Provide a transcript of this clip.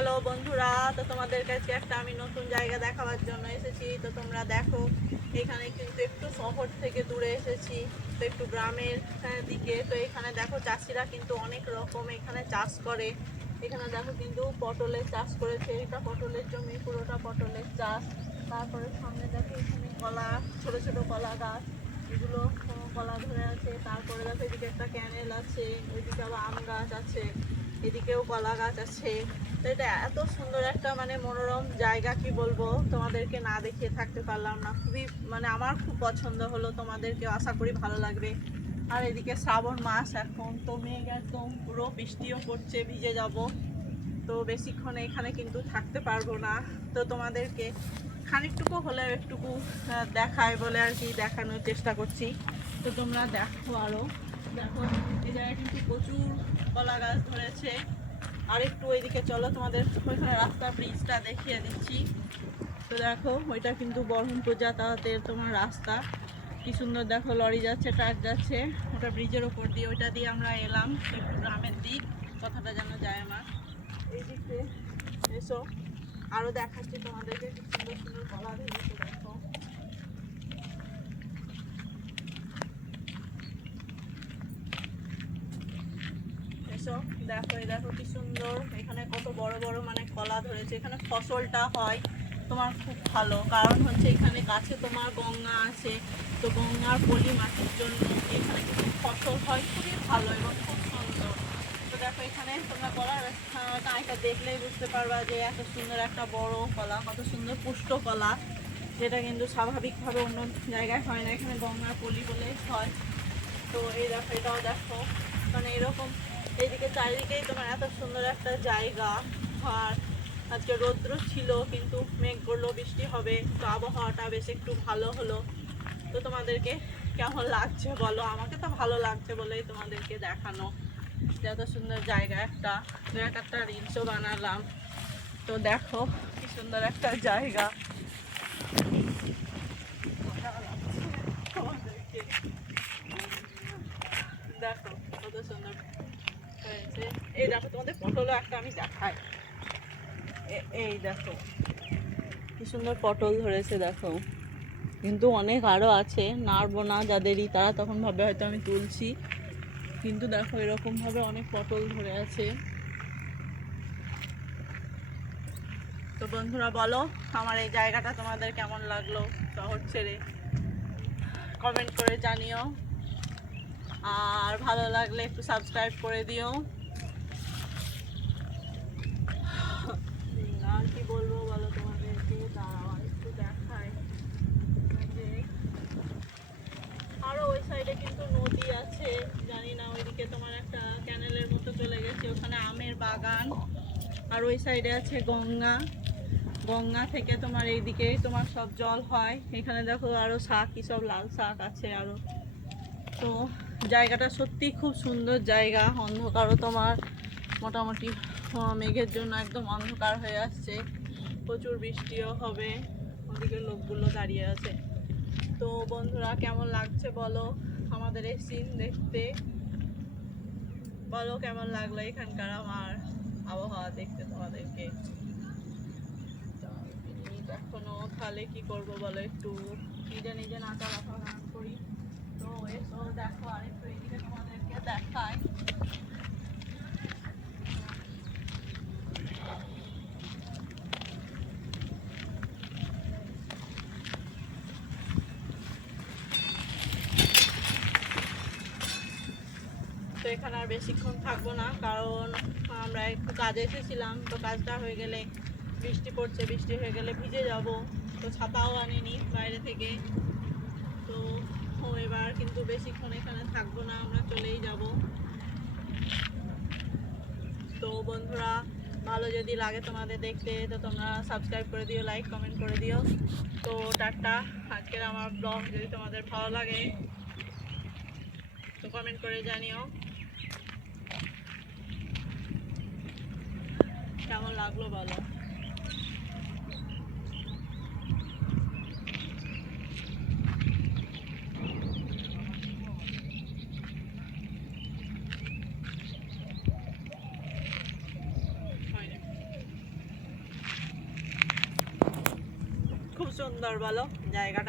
Hello বন্ধুরা, তো তোমাদের কাছে একটা আমি নতুন জায়গা দেখাবার জন্য এসেছি। তো তোমরা দেখো, এখানে কিন্তু একটু শহর থেকে দূরে এসেছি, তো একটু গ্রামের দিকে। তো এখানে দেখো চাষিরা কিন্তু অনেক রকম এখানে চাষ করে। এখানে দেখো কিন্তু পটলের চাষ করেছে, এটা পটলের জমি, পুরোটা পটলের চাষ। তারপরে সামনে দেখো এখানে কলা, ছোট ছোট কলা গাছ, এগুলো কলা ধরে আছে। তারপরে দেখো এদিকে একটা ক্যানেল আছে, ওইদিকে আবার আম গাছ আছে, এদিকেও কলা গাছ আছে। তো এটা এত সুন্দর একটা মানে মনোরম জায়গা, কি বলবো, তোমাদেরকে না দেখিয়ে থাকতে পারলাম না। খুবই মানে আমার খুব পছন্দ হলো, তোমাদেরকে আশা করি ভালো লাগবে। আর এদিকে শ্রাবণ মাস এখন, তো মেঘ একদম পুরো, বৃষ্টিও পড়ছে, ভিজে যাব। তো বেশিক্ষণ এখানে কিন্তু থাকতে পারবো না। তো তোমাদেরকে খানিকটুকু হলেও একটুকু দেখায় বলে আর কি দেখানোর চেষ্টা করছি। তো তোমরা দেখো, আরও দেখো এই জায়গায় কিন্তু প্রচুর কলা গাছ ধরেছে। আর একটু ওইদিকে চলো, তোমাদের ওইখানে রাস্তা ব্রিজটা দেখিয়ে দিচ্ছি। তো দেখো ওইটা কিন্তু বরহমপুর যাতায়াতের তোমার রাস্তা, কি সুন্দর দেখো, লরি যাচ্ছে, ট্রাক যাচ্ছে, ওটা ব্রিজের ওপর দিয়ে, ওইটা দিয়ে আমরা এলাম একটু গ্রামের দিক, কথাটা যেন যায় আমার। এই দিকে এসো, আরও দেখাচ্ছি তোমাদেরকে, কি সুন্দর সুন্দর কলা ধরেছে দেখো। এসো দেখো, এই দেখো কি সুন্দর, এখানে কত বড় বড় মানে কলা ধরেছে। এখানে ফসলটা হয় তোমার খুব ভালো, কারণ হচ্ছে এখানে কাছে তোমার গঙ্গা আছে। তো গঙ্গার পলি মাটির জন্য এখানে কিন্তু ফসল হয় খুবই ভালো এবং খুব সুন্দর। তো দেখো এখানে তোমরা কলার গাছটা দেখলেই বুঝতে পারবা যে এত সুন্দর একটা বড় কলা, কত সুন্দর পুষ্ট কলা, যেটা কিন্তু স্বাভাবিকভাবে অন্য জায়গায় হয় না, এখানে গঙ্গার পলি বলে হয়। তো এই দেখো, এটাও দেখো, মানে এরকম এইদিকে চারিদিকেই তোমার এত সুন্দর একটা জায়গা। আর আজকে রৌদ্র ছিল, কিন্তু মেঘ করলো বৃষ্টি হবে, তো আবহাওয়াটা বেশ একটু ভালো হলো। তো তোমাদেরকে কেমন লাগছে বলো? আমাকে তো ভালো লাগছে বলেই তোমাদেরকে দেখানো, যে এত সুন্দর জায়গা একটা, একটা রিলসও বানালাম। তো দেখো কি সুন্দর একটা জায়গা তোমাদেরকে, দেখো কত সুন্দর হয়েছে। এই দেখো তোমাদের পটলও একটা আমি দেখাই, এই দেখো কি সুন্দর পটল ধরেছে দেখো। কিন্তু অনেক আরও আছে, নাড়বো না যাদেরই, তারা তখন ভাবে হয়তো আমি তুলছি, কিন্তু দেখো এরকমভাবে অনেক পটল ধরে আছে। তো বন্ধুরা বলো, আমার এই জায়গাটা তোমাদের কেমন লাগলো শহর ছেড়ে, কমেন্ট করে জানিও। আর ভালো লাগলে একটু সাবস্ক্রাইব করে দিও। আর কি বলবো বলো তোমাদেরকে, দাঁড়াও একটু দেখাই। আরও ওই সাইডে কিন্তু নদী আছে, জানি না, ওইদিকে তোমার একটা ক্যানেলের মতো চলে গেছে, ওখানে আমের বাগান। আর ওই সাইডে আছে গঙ্গা, গঙ্গা থেকে তোমার এইদিকেই তোমার সব জল হয়। এখানে দেখো আরও শাক, কি সব লাল শাক আছে আরও। তো জায়গাটা সত্যি খুব সুন্দর জায়গা, অন্ধকারও তোমার মোটামুটি মেঘের জন্য একদম অন্ধকার হয়ে আসছে, প্রচুর বৃষ্টিও হবে। ওদিকে লোকগুলো দাঁড়িয়ে আছে। তো বন্ধুরা কেমন লাগছে বলো আমাদের এই সিন দেখতে, বলো কেমন লাগলো এখানকার আমার আবহাওয়া দেখতে তোমাদেরকে। এখনো তাহলে কি করবো বলো, একটু নিজে নিজে নাচালাফা গান করি। তো এসো দেখো, আর একটু এদিকে তোমাদেরকে দেখাই। তো এখানে আর বেশিক্ষণ থাকবো না, কারণ আমরা একটু কাজে এসেছিলাম, তো কাজটা হয়ে গেলে বৃষ্টি পড়ছে, বৃষ্টি হয়ে গেলে ভিজে যাব। তো ছাতাও আনিনি বাইরে থেকে। তো এবার কিন্তু বেশিক্ষণ এখানে থাকবো না, আমরা চলেই যাব। তো বন্ধুরা ভালো যদি লাগে তোমাদের দেখতে, তো তোমরা সাবস্ক্রাইব করে দিও, লাইক কমেন্ট করে দিও। তো টাটা, আজকের আমার ব্লগ যদি তোমাদের ভালো লাগে তো কমেন্ট করে জানিও কেমন লাগলো বলো। হয় না। খুব সুন্দর বলো জায়গাটা।